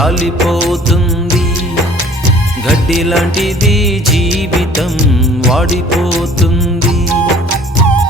రాలిపోతుంది. గడ్డి లాంటిది జీవితం వాడిపోతుంది.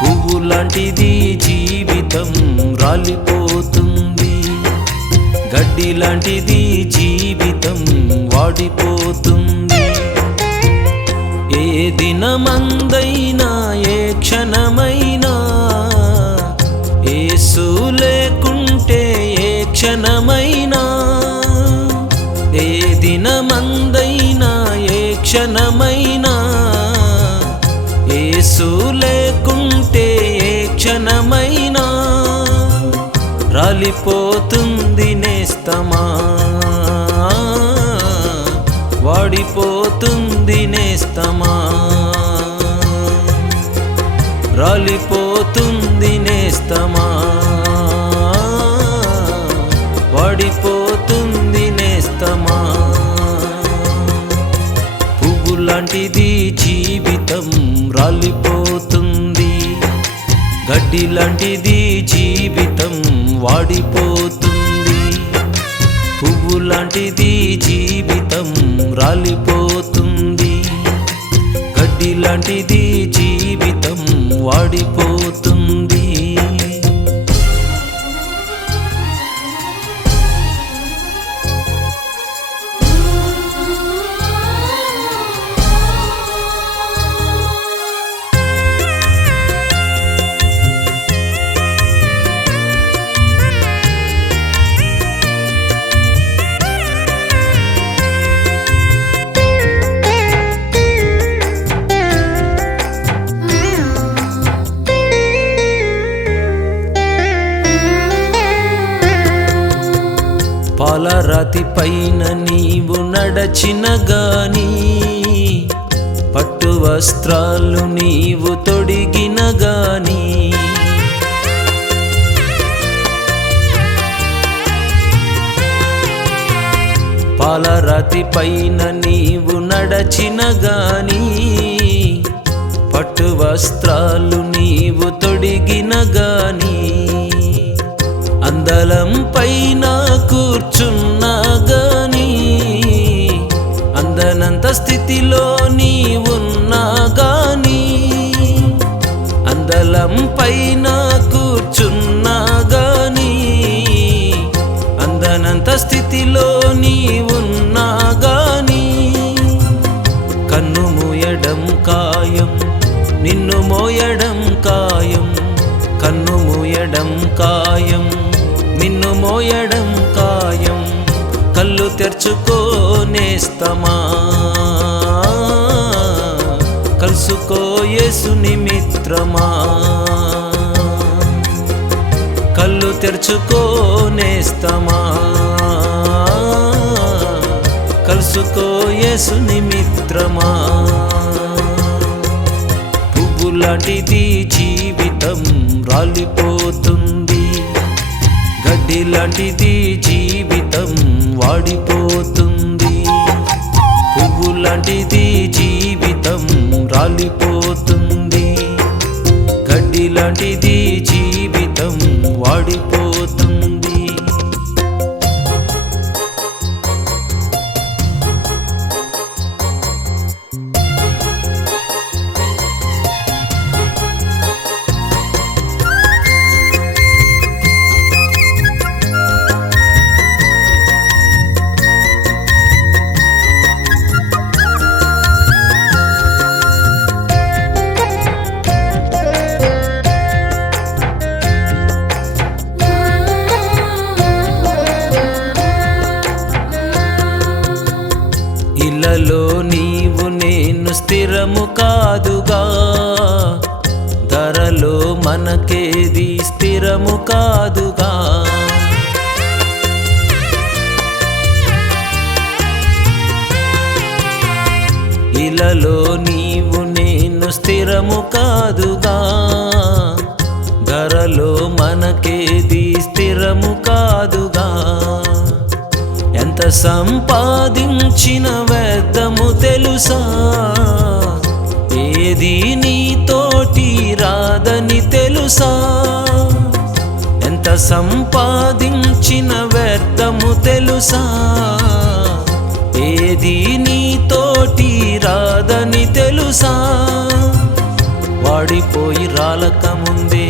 పువ్వు లాంటిది జీవితం రాలిపోతుంది. గడ్డి లాంటిది జీవితం వాడిపోతుంది. ఏ దినమందైనా ఏ క్షణమైనా ఏ లేకుంటే ఏ క్షణమైనా క్షణమైనా ఏసు లేకుంటే ఏ క్షణమైనా రాలిపోతుంది నేస్తమా వాడిపోతుంది నేస్తమా రాలిపోతుంది నేస్తమా వాడిపో గడ్డి లాంటిది జీవితం వాడిపోతుంది. పువ్వు లాంటిది జీవితం రాలిపోతుంది. గడ్డి లాంటిది జీవితం వాడిపో పాల రాతి పైన నీవు నడచిన గాని పట్టు వస్త్రాలు నీవు తొడిగిన గాని. పాలరాతి పైన నీవు నడచిన గాని పట్టు వస్త్రాలు నీవు తొడిగిన గాని. అందలం పైన కూర్చు అందనంత స్థితిలో నీవున్నా గాని అందలం పైన కూర్చున్నా గాని అందనంత స్థితిలో నీవున్నా గాని కన్ను మూయడం కాయం నిన్ను మోయడం కాయం కన్ను మూయడం కాయం నిన్ను మోయడం కాయం కళ్ళు తెరుచుకోనేస్తమా? కలుసుకోయేసుని మిత్రమా? కళ్ళు తెరుచుకోనేస్తమా? కలుసుకోయేసుని మిత్రమా? పువ్వులాంటిది జీవితం రాలిపోతుంది. గడ్డి లాంటిది జీవితం నీలలో నీవు నేను స్థిరము కాదుగా. ధరలో మనకేది స్థిరము కాదుగా. ఎంత సంపాదించిన వ్యర్థము తెలుసా? ఏది నీతోటి రాదని తెలుసా? ఎంత సంపాదించిన వ్యర్థము తెలుసా? ఏది నీ తెలుసా వాడిపోయి రాలక ముందే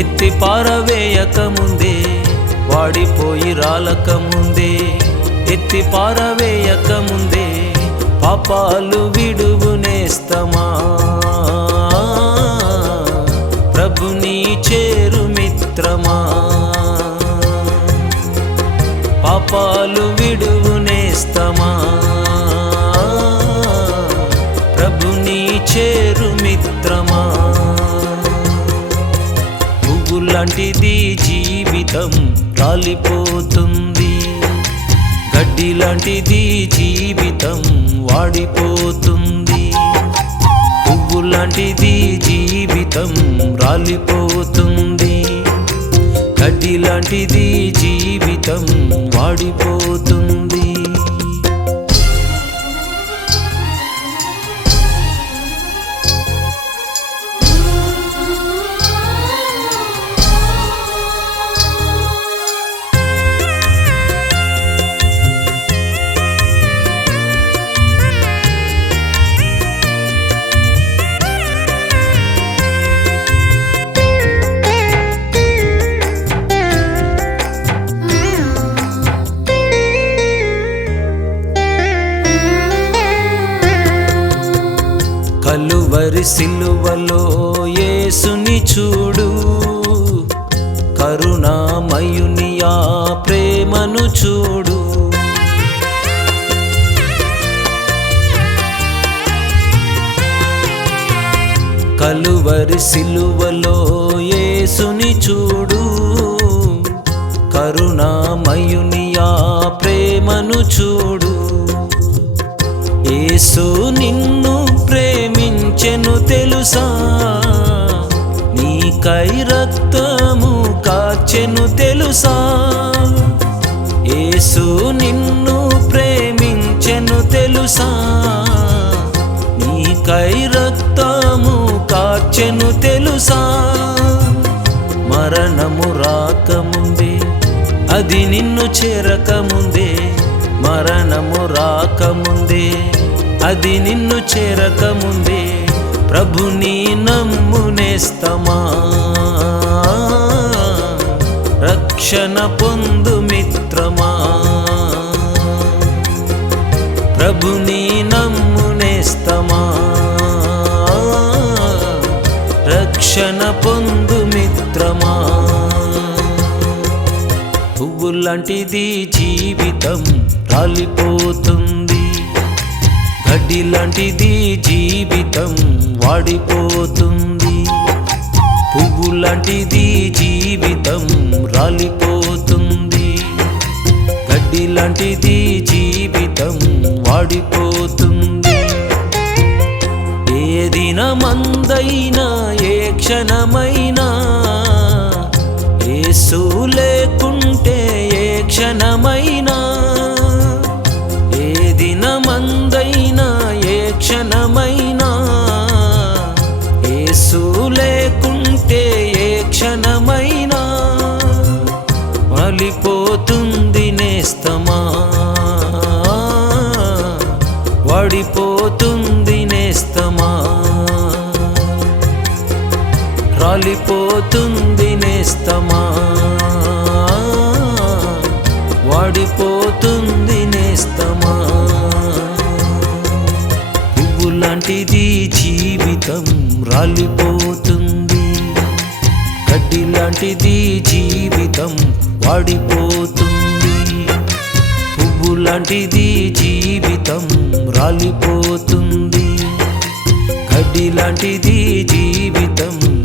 ఎత్తి పారవేయక ముందే వాడిపోయి రాలక ముందే ఎత్తి పారవేయక ముందే పాపాలు విడువునేస్తమా ప్రభుని చేరు మిత్రమా? పాపాలు విడువునేస్తమా చేరు మిత్రమా? పువ్వులాంటిది జీవితం రాలిపోతుంది. గడ్డి లాంటిది జీవితం వాడిపోతుంది. పువ్వులాంటిది జీవితం రాలిపోతుంది. గడ్డి లాంటిది జీవితం వాడిపోతుంది కలువరి సిలువలో యేసుని చూడు. కరుణామయుని ఆ ప్రేమను చూడు. కలువరి సిలువలో యేసుని చూడు. కరుణామయుని ఆ ప్రేమను చూడు. యేసు నిన్ను చెను తెలుసా? నీ రక్తము కాచెను తెలుసా? యేసు నిన్ను ప్రేమించెను తెలుసా? నీకై రక్తము కాచెను తెలుసా? మరణము రాకముందే అది నిన్ను చేరకముందే మరణము రాకముందే అది నిన్ను చేరకముందే ప్రభుని నమ్మునేస్తమా రక్షణ పొందు మిత్రమా? ప్రభుని నమ్మునేస్తమా రక్షణ పొందు మిత్రమా? పువ్వులాంటిది జీవితం రాలిపోతుంది. గడ్డి లాంటిది జీవితం వాడిపోతుంది. పువ్వు లాంటిది జీవితం రాలిపోతుంది. గడ్డి లాంటిది జీవితం వాడిపోతుంది. ఏ దినమందైనా ఏ క్షణమైనా యేసు లేకుంటే ఏ క్షణమైనా కాలిపోతుంది నేస్తమా? వాడిపోతుంది నేస్తమా? పువ్వు లాంటిది జీవితం రాలిపోతుంది. గడ్డి లాంటిది జీవితం వాడిపోతుంది. పువ్వు లాంటిది జీవితం రాలిపోతుంది. గడ్డి లాంటిది జీవితం